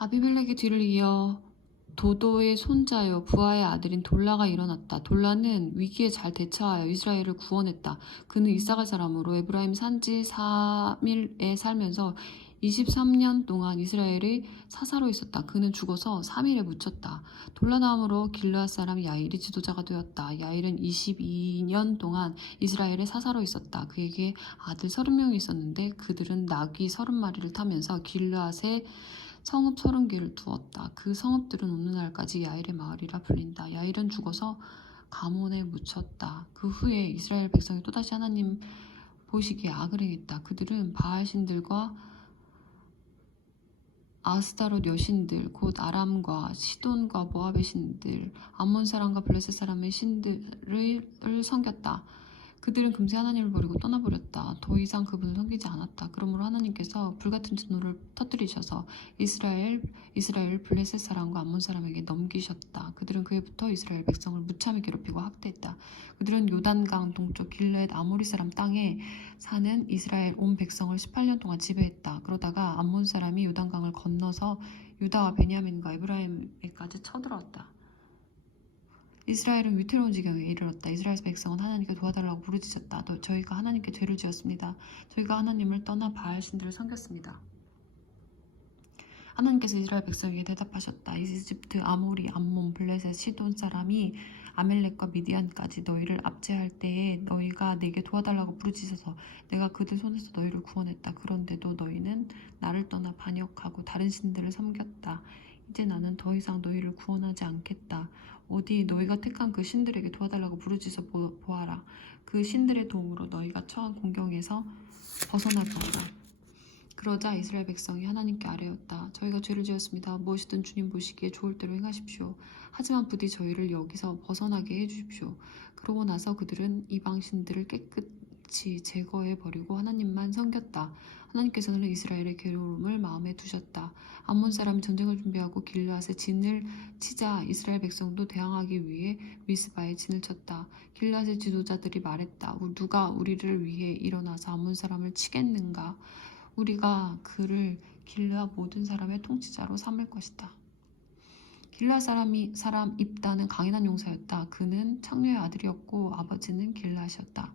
아비멜렉의 뒤를 이어 도도의 손자여 부하의 아들인 돌라가 일어났다. 돌라는 위기에 잘 대처하여 이스라엘을 구원했다. 그는 이사갈 사람으로 에브라임 산지 3일에 살면서 23년 동안 이스라엘의 사사로 있었다. 그는 죽어서 3일에 묻혔다. 돌라 다음으로 길르앗 사람 야일이 지도자가 되었다. 야일은 22년 동안 이스라엘의 사사로 있었다. 그에게 아들 30명이 있었는데 그들은 나귀 30마리를 타면서 길르앗에 성읍 30개를 두었다. 그 성읍들은 오늘날까지 야일의 마을이라 불린다. 야일은 죽어서 가몬에 묻혔다. 그 후에 이스라엘 백성이 또다시 하나님 보시기에 악을 행했다. 그들은 바알 신들과 아스타롯 여신들 곧 아람과 시돈과 모압의 신들 암몬 사람과 블레셋 사람의 신들을 섬겼다. 그들은 금세 하나님을 버리고 떠나버렸다. 더 이상 그분을 섬기지 않았다. 그러므로 하나님께서 불같은 진노를 터뜨리셔서 이스라엘 블레셋 사람과 암몬 사람에게 넘기셨다. 그들은 그해부터 이스라엘 백성을 무참히 괴롭히고 학대했다. 그들은 요단강 동쪽 길르앗 아모리 사람 땅에 사는 이스라엘 온 백성을 18년 동안 지배했다. 그러다가 암몬 사람이 요단강을 건너서 유다와 베냐민과 에브라임에까지 쳐들어왔다. 이스라엘은 위태로운 지경에 이르렀다. 이스라엘 백성은 하나님께 도와달라고 부르짖었다. 저희가 하나님께 죄를 지었습니다. 저희가 하나님을 떠나 바알 신들을 섬겼습니다. 하나님께서 이스라엘 백성에게 대답하셨다. 이집트, 아모리, 암몬, 블레셋, 시돈 사람이 아멜렉과 미디안까지 너희를 압제할 때에 너희가 내게 도와달라고 부르짖어서 내가 그들 손에서 너희를 구원했다. 그런데도 너희는 나를 떠나 반역하고 다른 신들을 섬겼다. 이제 나는 더 이상 너희를 구원하지 않겠다. 어디 너희가 택한 그 신들에게 도와달라고 부르짖어 보아라. 그 신들의 도움으로 너희가 처한 공경에서 벗어날 것이다. 그러자 이스라엘 백성이 하나님께 아뢰었다. 저희가 죄를 지었습니다. 무엇이든 주님 보시기에 좋을 대로 행하십시오. 하지만 부디 저희를 여기서 벗어나게 해주십시오. 그러고 나서 그들은 이방 신들을 깨끗이 제거해버리고 하나님만 섬겼다. 하나님께서는 이스라엘의 괴로움을 마음에 두셨다. 암몬 사람이 전쟁을 준비하고 길르앗에 진을 치자 이스라엘 백성도 대항하기 위해 미스바에 진을 쳤다. 길르앗의 지도자들이 말했다. 누가 우리를 위해 일어나서 암몬 사람을 치겠는가? 우리가 그를 길르앗 모든 사람의 통치자로 삼을 것이다. 길르앗 사람 입다는 강인한 용사였다. 그는 창녀의 아들이었고 아버지는 길르앗이었다.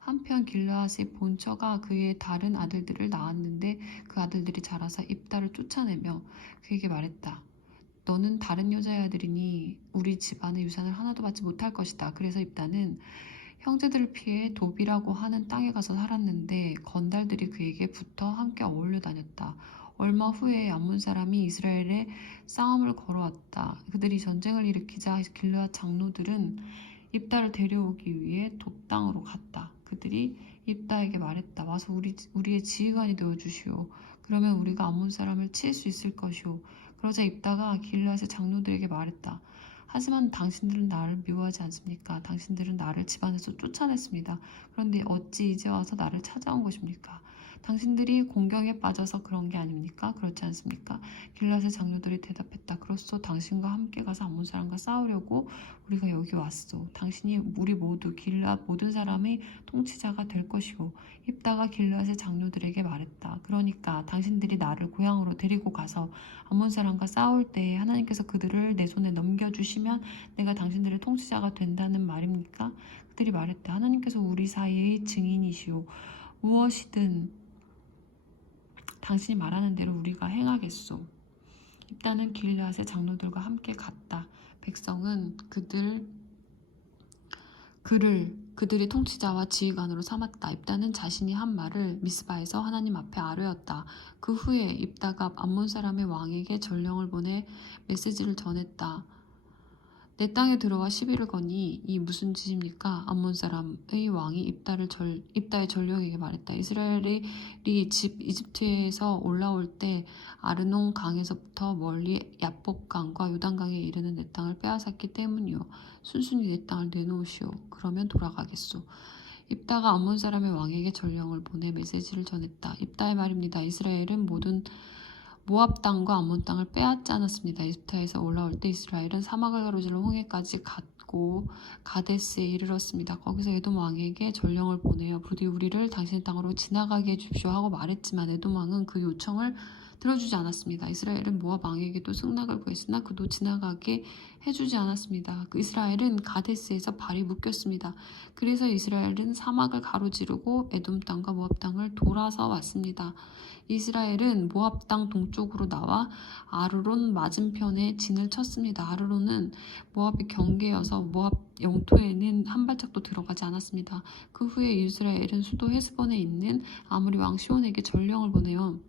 한편 길르앗의 본처가 그의 다른 아들들을 낳았는데 그 아들들이 자라서 입다를 쫓아내며 그에게 말했다. 너는 다른 여자의 아들이니 우리 집안의 유산을 하나도 받지 못할 것이다. 그래서 입다는 형제들을 피해 도비라고 하는 땅에 가서 살았는데 건달들이 그에게 붙어 함께 어울려 다녔다. 얼마 후에 암몬 사람이 이스라엘에 싸움을 걸어왔다. 그들이 전쟁을 일으키자 길르앗 장로들은 입다를 데려오기 위해 돛당으로 갔다. 그들이 입다에게 말했다. 와서 우리의 지휘관이 되어주시오. 그러면 우리가 암몬 사람을 칠 수 있을 것이오. 그러자 입다가 길르앗의 장로들에게 말했다. 하지만 당신들은 나를 미워하지 않습니까? 당신들은 나를 집안에서 쫓아냈습니다. 그런데 어찌 이제 와서 나를 찾아온 것입니까? 당신들이 공경에 빠져서 그런 게 아닙니까? 그렇지 않습니까? 길르앗의 장로들이 대답했다. 그렇소. 당신과 함께 가서 암몬 사람과 싸우려고 우리가 여기 왔소. 당신이 우리 모두 길르앗 모든 사람의 통치자가 될 것이오. 입다가 길르앗의 장로들에게 말했다. 그러니까 당신들이 나를 고향으로 데리고 가서 암몬 사람과 싸울 때에 하나님께서 그들을 내 손에 넘겨주시면 내가 당신들의 통치자가 된다는 말입니까? 그들이 말했다. 하나님께서 우리 사이의 증인이시오. 무엇이든 당신이 말하는 대로 우리가 행하겠소. 입다는 길르앗의 장로들과 함께 갔다. 백성은 그들이 통치자와 지휘관으로 삼았다. 입다는 자신이 한 말을 미스바에서 하나님 앞에 아뢰었다. 그 후에 입다가 암몬 사람의 왕에게 전령을 보내 메시지를 전했다. 내 땅에 들어와 시비를 거니 이 무슨 짓입니까? 암몬 사람의 왕이 입다의 전령에게 말했다. 이스라엘이 이집트에서 올라올 때 아르논 강에서부터 멀리 야복 강과 요단 강에 이르는 내 땅을 빼앗았기 때문이요. 순순히 내 땅을 내놓으시오. 그러면 돌아가겠소. 입다가 암몬 사람의 왕에게 전령을 보내 메시지를 전했다. 입다의 말입니다. 이스라엘은 모든 모압 땅과 암몬 땅을 빼앗지 않았습니다. 이집트에서 올라올 때 이스라엘은 사막을 가로질러 홍해까지 갔고 가데스에 이르렀습니다. 거기서 에돔 왕에게 전령을 보내어 부디 우리를 당신의 땅으로 지나가게 해주십시오 하고 말했지만 에돔 왕은 그 요청을 들어주지 않았습니다. 이스라엘은 모압 왕에게도 승낙을 구했으나 그도 지나가게 해주지 않았습니다. 그 이스라엘은 가데스에서 발이 묶였습니다. 그래서 이스라엘은 사막을 가로지르고 에돔 땅과 모압 땅을 돌아서 왔습니다. 이스라엘은 모압 땅 동쪽으로 나와 아르론 맞은편에 진을 쳤습니다. 아르론은 모압의 경계여서 모압 영토에는 한 발짝도 들어가지 않았습니다. 그 후에 이스라엘은 수도 헤스본에 있는 아모리 왕 시온에게 전령을 보내요.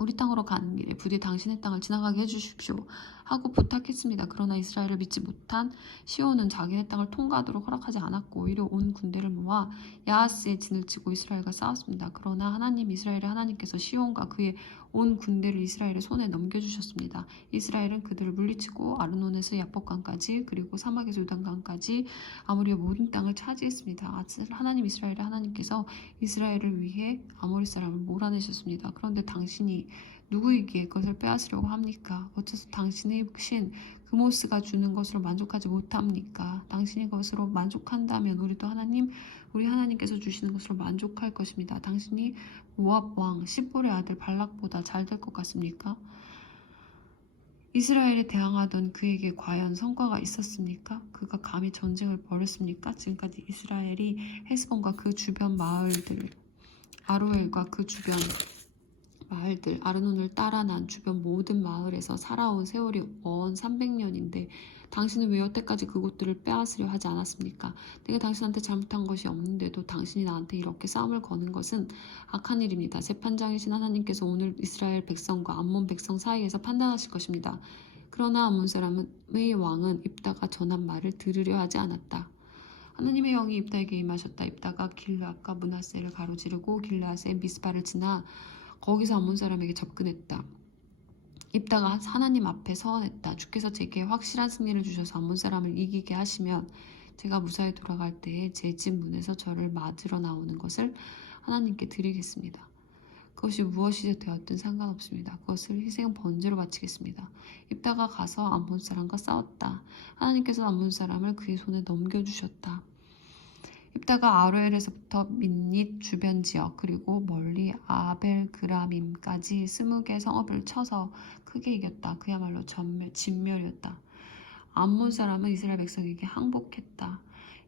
우리 땅으로 가는 길에 부디 당신의 땅을 지나가게 해주십시오 하고 부탁했습니다. 그러나 이스라엘을 믿지 못한 시온은 자기네 땅을 통과하도록 허락하지 않았고 오히려 온 군대를 모아 야하스에 진을 치고 이스라엘과 싸웠습니다. 그러나 하나님 이스라엘의 하나님께서 시온과 그의 온 군대를 이스라엘의 손에 넘겨주셨습니다. 이스라엘은 그들을 물리치고 아르논에서 야복강까지 그리고 사막에서 요단강까지 아모리의 모든 땅을 차지했습니다. 하나님 이스라엘의 하나님께서 이스라엘을 위해 아모리 사람을 몰아내셨습니다. 그런데 당신이 누구에게 그것을 빼앗으려고 합니까? 어째서 당신의 신 그모스가 주는 것으로 만족하지 못합니까? 당신이 그것으로 만족한다면 우리 하나님께서 주시는 것으로 만족할 것입니다. 당신이 모압 왕 시볼의 아들 발락보다 잘 될 것 같습니까? 이스라엘에 대항하던 그에게 과연 성과가 있었습니까? 그가 감히 전쟁을 벌였습니까? 지금까지 이스라엘이 헤스본과 그 주변 마을들, 아로엘과 그 주변 마을들, 아르논을 따라 난 주변 모든 마을에서 살아온 세월이 언 300년인데 당신은 왜 여태까지 그곳들을 빼앗으려 하지 않았습니까? 내가 당신한테 잘못한 것이 없는데도 당신이 나한테 이렇게 싸움을 거는 것은 악한 일입니다. 재판장이신 하나님께서 오늘 이스라엘 백성과 암몬 백성 사이에서 판단하실 것입니다. 그러나 암몬 사람의 왕은 입다가 전한 말을 들으려 하지 않았다. 하나님의 영이 입다에게 임하셨다. 입다가 길앗과 므낫세를 가로지르고 길앗의 미스바를 지나 거기서 암몬 사람에게 접근했다. 입다가 하나님 앞에 서원했다. 주께서 제게 확실한 승리를 주셔서 암몬 사람을 이기게 하시면 제가 무사히 돌아갈 때에 제 집 문에서 저를 맞으러 나오는 것을 하나님께 드리겠습니다. 그것이 무엇이 되었든 상관없습니다. 그것을 희생 번제로 바치겠습니다. 입다가 가서 암몬 사람과 싸웠다. 하나님께서 암몬 사람을 그의 손에 넘겨주셨다. 입다가 아로엘에서부터 민닛 주변 지역 그리고 멀리 아벨그라밈까지 20개 성읍을 쳐서 크게 이겼다. 그야말로 진멸이었다. 암몬 사람은 이스라엘 백성에게 항복했다.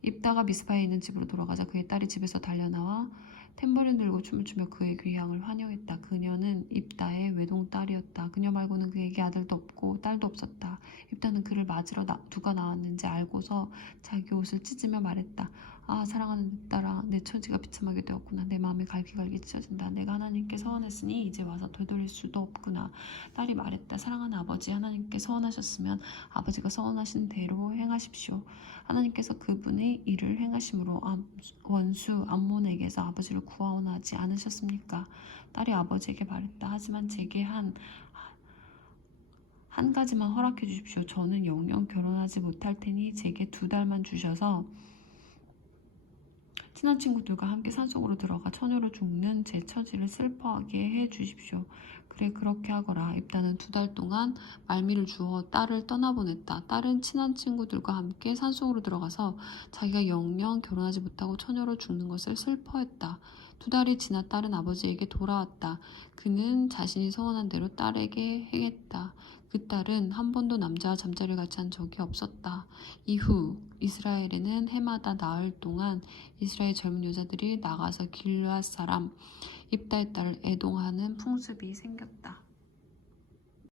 입다가 미스파에 있는 집으로 돌아가자 그의 딸이 집에서 달려나와 탬버린 들고 춤을 추며 그의 귀향을 환영했다. 그녀는 입다의 외동딸이었다. 그녀 말고는 그에게 아들도 없고 딸도 없었다. 입다는 그를 맞으러 누가 나왔는지 알고서 자기 옷을 찢으며 말했다. 아, 사랑하는 내 딸아, 내 처지가 비참하게 되었구나. 내 마음이 갈기갈기 찢어진다. 내가 하나님께 서원했으니 이제 와서 되돌릴 수도 없구나. 딸이 말했다. 사랑하는 아버지, 하나님께 서원하셨으면 아버지가 서원하신 대로 행하십시오. 하나님께서 그분의 일을 행하심으로 원수 암몬에게서 아버지를 구원하지 않으셨습니까? 딸이 아버지에게 말했다. 하지만 제게 한 가지만 허락해 주십시오. 저는 영영 결혼하지 못할 테니 제게 2달만 주셔서 친한 친구들과 함께 산속으로 들어가 처녀로 죽는 제 처지를 슬퍼하게 해 주십시오. 그래, 그렇게 하거라. 입다는 2달 동안 말미를 주어 딸을 떠나보냈다. 딸은 친한 친구들과 함께 산속으로 들어가서 자기가 영영 결혼하지 못하고 처녀로 죽는 것을 슬퍼했다. 2달이 지나 딸은 아버지에게 돌아왔다. 그는 자신이 서원한 대로 딸에게 행했다. 그 딸은 한 번도 남자와 잠자리를 같이 한 적이 없었다. 이후 이스라엘에는 해마다 나흘 동안 이스라엘 젊은 여자들이 나가서 길앗 사람 입다의 딸을 애동하는 풍습이 생겼다.